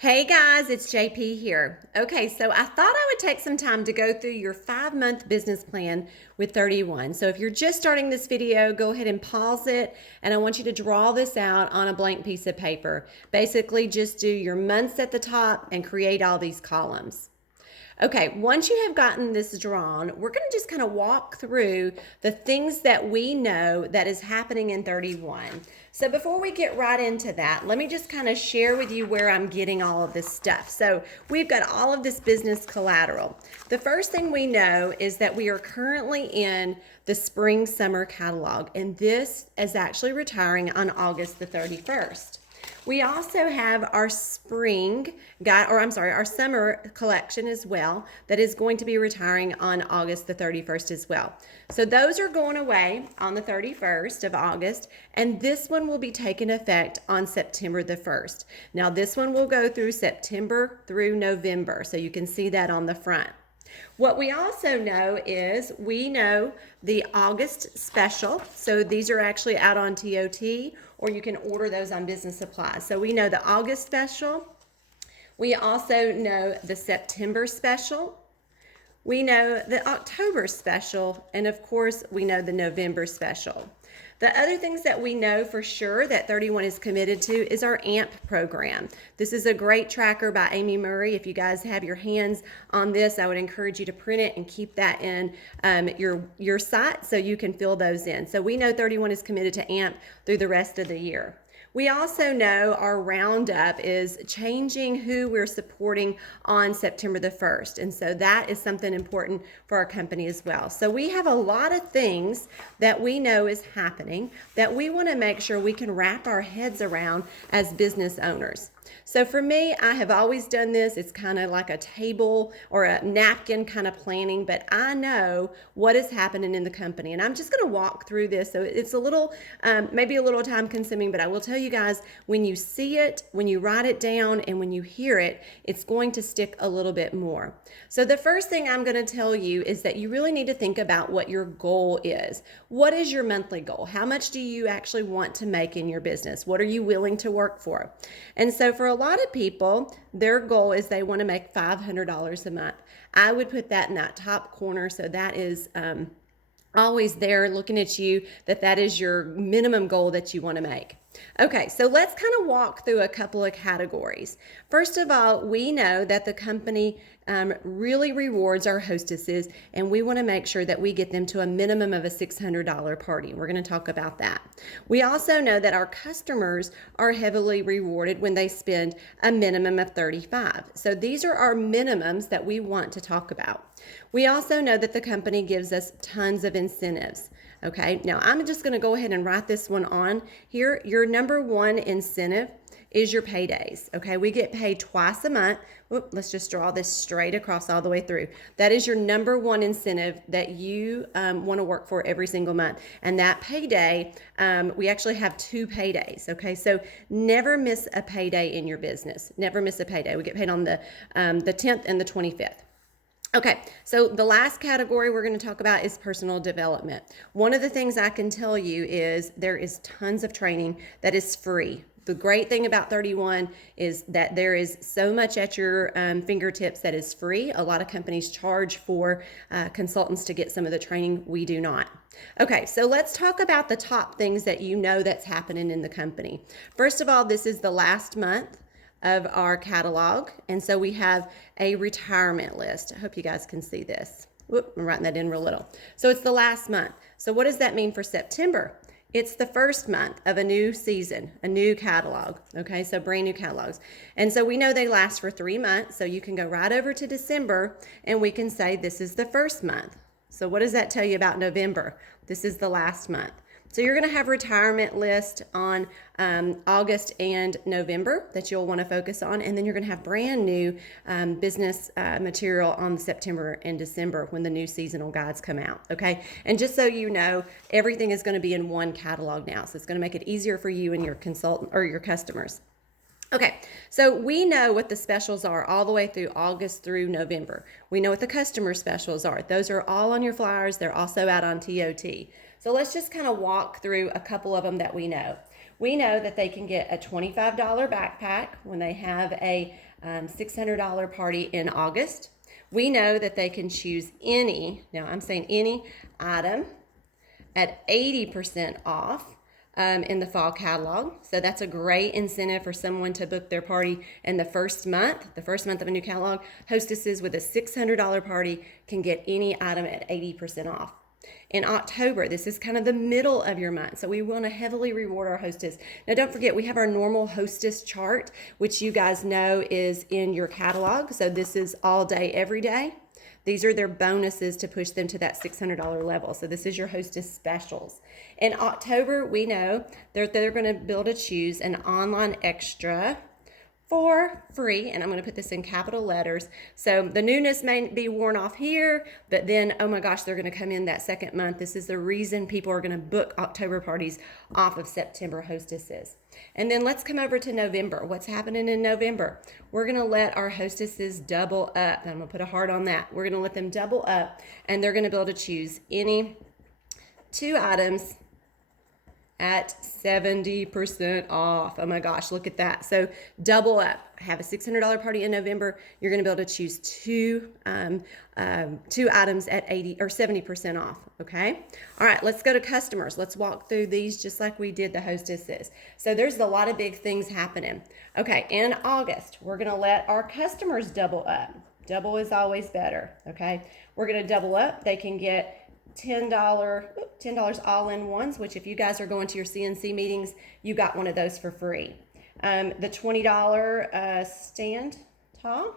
Hey guys, it's JP here. Okay, so I thought I would take some time to go through your 5-month business plan with Thirtyone. So if you're just starting this video, go ahead and pause it, and I want you to draw this out on a blank piece of paper. Basically, just do your months at the top and create all these columns. Okay, once you have gotten this drawn, we're going to just kind of walk through the things that we know that is happening in Thirtyone. So before we get right into that, let me just kind of share with you where I'm getting all of this stuff. So we've got all of this business collateral. The first thing we know is that we are currently in the spring summer catalog, and this is actually retiring on August the 31st. We also have our our summer collection as well that is going to be retiring on August the 31st as well. So those are going away on the 31st of August, and this one will be taking effect on September the 1st. Now this one will go through September through November, so you can see that on the front. What we also know is we know the August special. So these are actually out on TOT, or you can order those on Business Supplies. So we know the August special. We also know the September special. We know the October special, and of course, we know the November special. The other things that we know for sure that Thirtyone is committed to is our AMP program. This is a great tracker by Amy Murray. If you guys have your hands on this, I would encourage you to print it and keep that in your site so you can fill those in. So we know Thirtyone is committed to AMP through the rest of the year. We also know our roundup is changing who we're supporting on September the 1st. And so that is something important for our company as well. So we have a lot of things that we know is happening that we want to make sure we can wrap our heads around as business owners. So for me, I have always done this. It's kind of like a table or a napkin kind of planning, but I know what is happening in the company. And I'm just going to walk through this. So it's a little, maybe a little time consuming, but I will tell you guys, when you see it, when you write it down, and when you hear it, it's going to stick a little bit more. So the first thing I'm going to tell you is that you really need to think about what your goal is. What is your monthly goal? How much do you actually want to make in your business? What are you willing to work for? And so for a lot of people, their goal is they want to make $500 a month. I would put that in that top corner. So that is always there looking at you, that is your minimum goal that you want to make. Okay, so let's kind of walk through a couple of categories. First of all, we know that the company really rewards our hostesses, and we want to make sure that we get them to a minimum of a $600 party. We're going to talk about that. We also know that our customers are heavily rewarded when they spend a minimum of $35. So these are our minimums that we want to talk about. We also know that the company gives us tons of incentives. Okay, now I'm just going to go ahead and write this one on here. Your number one incentive is your paydays. Okay, we get paid twice a month. Let's just draw this straight across all the way through. That is your number one incentive that you want to work for every single month. And that payday, we actually have 2 paydays. Okay, so never miss a payday in your business. Never miss a payday. We get paid on the 10th and the 25th. Okay, so the last category we're going to talk about is personal development. One of the things I can tell you is there is tons of training that is free. The great thing about Thirtyone is that there is so much at your fingertips that is free. A lot of companies charge for consultants to get some of the training. We do not. Okay, so let's talk about the top things that you know that's happening in the company. First of all, this is the last month of our catalog, and so we have a retirement list. I hope you guys can see this. Whoop, I'm writing that in real little. So it's the last month. So what does that mean for September? It's the first month of a new season, a new catalog. Okay, so brand new catalogs. And so we know they last for 3 months, so you can go right over to December and we can say this is the first month. So what does that tell you about November? This is the last month. So you're going to have retirement list on August and November that you'll want to focus on, and then you're going to have brand new business material on September and December when the new seasonal guides come out. Okay, and just so you know, everything is going to be in one catalog now, so it's going to make it easier for you and your consultant or your customers. Okay, so we know what the specials are all the way through August through November. We know what the customer specials are. Those are all on your flyers. They're also out on TOT. So let's just kind of walk through a couple of them that we know. We know that they can get a $25 backpack when they have a $600 party in August. We know that they can choose any, now I'm saying any item at 80% off in the fall catalog. So that's a great incentive for someone to book their party in the first month of a new catalog. Hostesses with a $600 party can get any item at 80% off. In October, this is kind of the middle of your month, so we want to heavily reward our hostess. Now, don't forget, we have our normal hostess chart, which you guys know is in your catalog. So this is all day, every day. These are their bonuses to push them to that $600 level. So this is your hostess specials. In October, we know that they're going to be able to choose an online extra for free, and I'm going to put this in capital letters. So the newness may be worn off here, but then, oh my gosh, they're going to come in that second month. This is the reason people are going to book October parties off of September hostesses. And then let's come over to November. What's happening in November? We're going to let our hostesses double up. I'm going to put a heart on that. We're going to let them double up, and they're going to be able to choose any 2 items at 70% off. Oh my gosh, look at that. So double up. Have a $600 party in November. You're going to be able to choose two items at 80 or 70% off. Okay. All right, let's go to customers. Let's walk through these just like we did the hostesses. So there's a lot of big things happening. Okay, in August, we're going to let our customers double up. Double is always better. Okay, we're going to double up. They can get $10 all-in-ones, which if you guys are going to your CNC meetings, you got one of those for free. The $20 stand tall,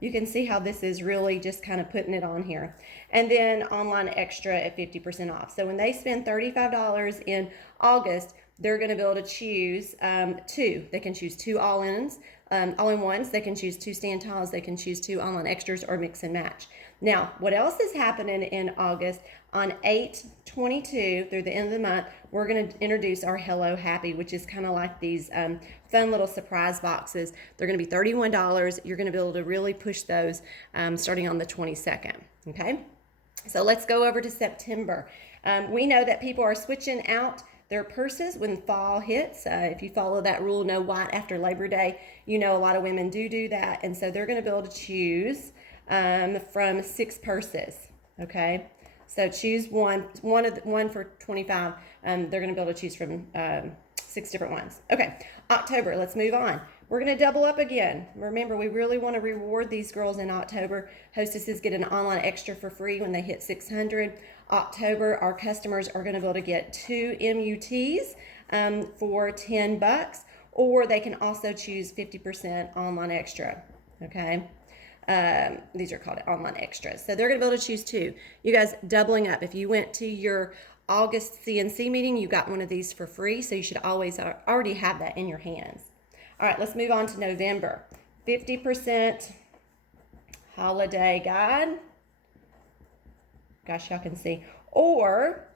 you can see how this is really just kind of putting it on here. And then online extra at 50% off. So when they spend $35 in August, they're going to be able to choose 2. They can choose 2 all-in-ones. They can choose 2 stand talls. They can choose 2 online extras or mix and match. Now, what else is happening in August? On 8/22 through the end of the month, we're going to introduce our Hello Happy, which is kind of like these fun little surprise boxes. They're going to be $31. You're going to be able to really push those starting on the 22nd. Okay, so let's go over to September. We know that people are switching out their purses when fall hits. If you follow that rule, no white after Labor Day, you know a lot of women do that, and so they're going to be able to choose from 6 purses. Okay. So choose one for 25. They're going to be able to choose from 6 different ones. Okay, October, let's move on. We're going to double up again. Remember, we really want to reward these girls in October. Hostesses get an online extra for free when they hit 600. October, our customers are going to be able to get 2 MUTs for $10, or they can also choose 50% online extra. Okay. These are called online extras. So they're going to be able to choose 2. You guys doubling up. If you went to your August CNC meeting, you got one of these for free. So you should always already have that in your hands. All right, let's move on to November. 50% holiday guide. Gosh, y'all can see. Or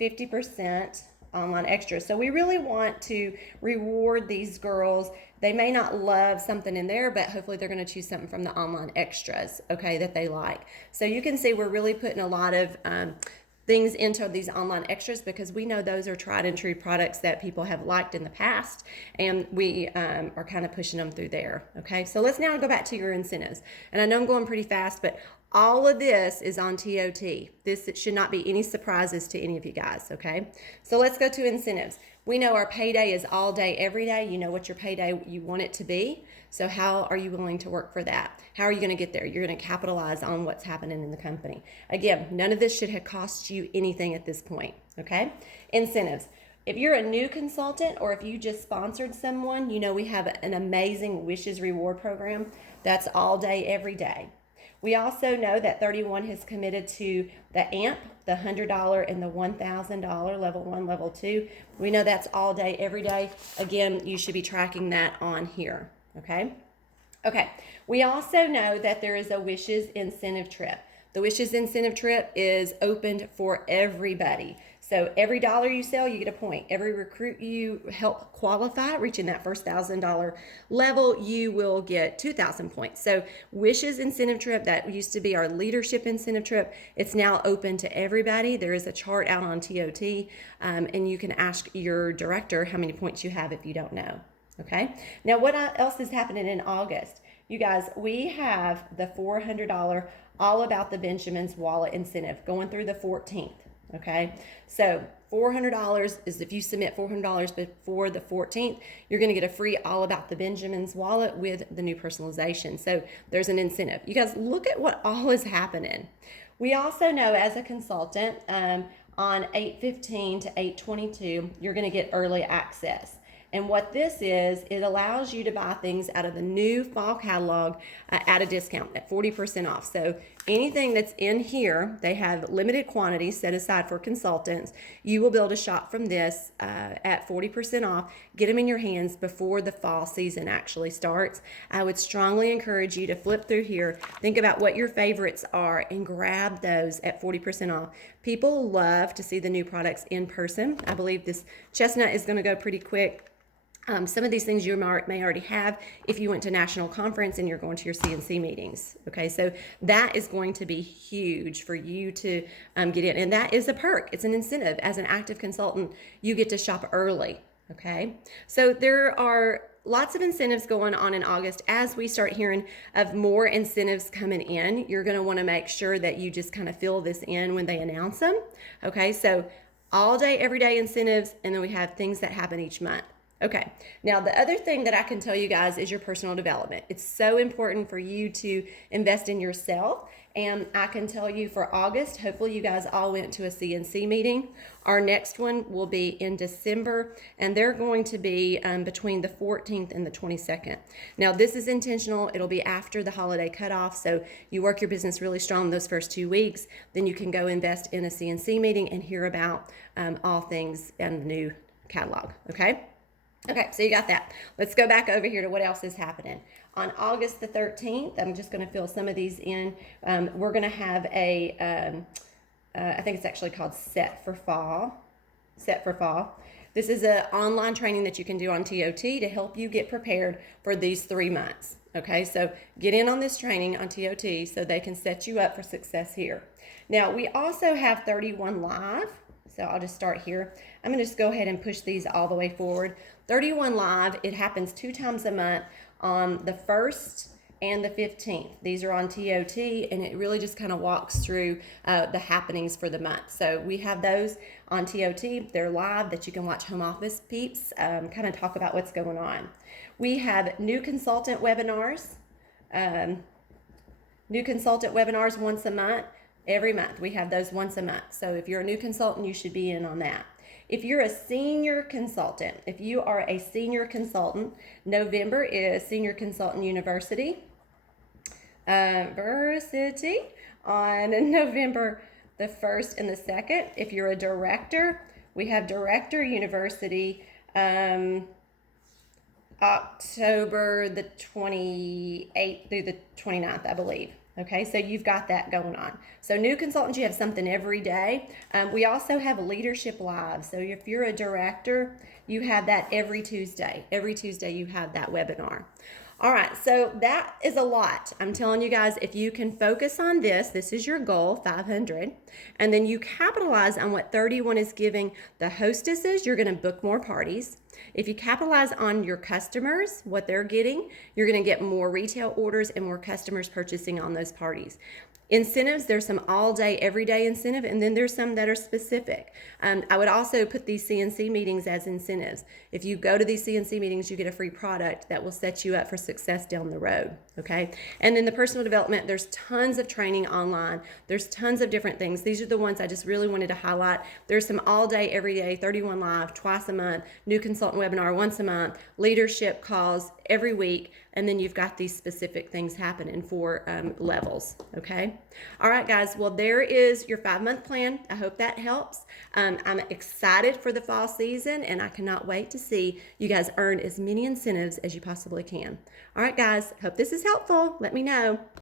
50% online extras. So we really want to reward these girls. They may not love something in there, but hopefully they're going to choose something from the online extras, okay, that they like. So you can see we're really putting a lot of things into these online extras because we know those are tried and true products that people have liked in the past, and we are kind of pushing them through there, okay? So let's now go back to your incentives. And I know I'm going pretty fast, but all of this is on TOT. It should not be any surprises to any of you guys, okay? So let's go to incentives. We know our payday is all day, every day. You know what your payday you want it to be. So how are you willing to work for that? How are you going to get there? You're going to capitalize on what's happening in the company. Again, none of this should have cost you anything at this point, okay? Incentives. If you're a new consultant or if you just sponsored someone, you know we have an amazing Wishes reward program. That's all day, every day. We also know that Thirtyone has committed to the AMP, the $100 and the $1,000, level 1, level 2. We know that's all day, every day. Again, you should be tracking that on here, okay? Okay, we also know that there is a Wishes incentive trip. The Wishes incentive trip is opened for everybody. So every dollar you sell, you get a point. Every recruit you help qualify, reaching that first $1,000 level, you will get 2,000 points. So Wishes incentive trip, that used to be our leadership incentive trip, it's now open to everybody. There is a chart out on TOT, and you can ask your director how many points you have if you don't know. Okay. Now, what else is happening in August? You guys, we have the $400 All About the Benjamins wallet incentive going through the 14th. Okay, so $400 is if you submit $400 before the 14th, you're going to get a free All About the Benjamins wallet with the new personalization. So there's an incentive. You guys, look at what all is happening. We also know as a consultant, on 8/15 to 8/22, you're going to get early access. And what this is, it allows you to buy things out of the new fall catalog at a discount at 40% off. So anything that's in here, they have limited quantities set aside for consultants. You will be able to shop from this at 40% off. Get them in your hands before the fall season actually starts. I would strongly encourage you to flip through here, think about what your favorites are, and grab those at 40% off. People love to see the new products in person. I believe this chestnut is going to go pretty quick. Some of these things you may already have if you went to national conference and you're going to your CNC meetings. Okay, so that is going to be huge for you to get in. And that is a perk. It's an incentive. As an active consultant, you get to shop early. Okay, so there are lots of incentives going on in August. As we start hearing of more incentives coming in, you're going to want to make sure that you just kind of fill this in when they announce them. Okay, so all day, every day incentives, and then we have things that happen each month. Okay, now the other thing that I can tell you guys is your personal development. It's so important for you to invest in yourself. And I can tell you for August, hopefully you guys all went to a CNC meeting. Our next one will be in December, and they're going to be between the 14th and the 22nd. Now, this is intentional. It'll be after the holiday cutoff, so you work your business really strong those first 2 weeks. Then you can go invest in a CNC meeting and hear about all things in the new catalog, okay? Okay, so you got that. Let's go back over here to what else is happening. On August the 13th, I'm just going to fill some of these in. We're going to have a, I think it's actually called Set for Fall. Set for Fall. This is an online training that you can do on TOT to help you get prepared for these 3 months. Okay, so get in on this training on TOT so they can set you up for success here. Now, we also have 31 Live. So I'll just start here. I'm going to just go ahead and push these all the way forward. 31 Live, it happens 2 times a month on the 1st and the 15th. These are on TOT, and it really just kind of walks through the happenings for the month. So we have those on TOT. They're live that you can watch home office peeps, kind of talk about what's going on. We have new consultant webinars. New consultant webinars once a month. Every month, we have those once a month. So if you're a new consultant, you should be in on that. If you're a senior consultant, if you are a senior consultant, November is Senior Consultant University on November the 1st and the 2nd. If you're a director, we have Director University October the 28th through the 29th, I believe. Okay, so you've got that going on. So new consultants, you have something every day. We also have Leadership Live. So if you're a director, you have that every Tuesday. Every Tuesday you have that webinar. All right, so that is a lot. I'm telling you guys, if you can focus on this, this is your goal, 500, and then you capitalize on what 31 is giving the hostesses, you're going to book more parties. If you capitalize on your customers, what they're getting, you're going to get more retail orders and more customers purchasing on those parties. Incentives, there's some all day, everyday incentive, and then there's some that are specific. I would also put these CNC meetings as incentives. If you go to these CNC meetings, you get a free product that will set you up for success down the road, okay? And then the personal development, there's tons of training online. There's tons of different things. These are the ones I just really wanted to highlight. There's some all day, every day, 31 Live, twice a month, new consultant webinar once a month, leadership calls every week, and then you've got these specific things happening for levels, okay? All right, guys, well, there is your 5-month plan. I hope that helps. I'm excited for the fall season, and I cannot wait to see you guys earn as many incentives as you possibly can. All right, guys, hope this is helpful. Let me know.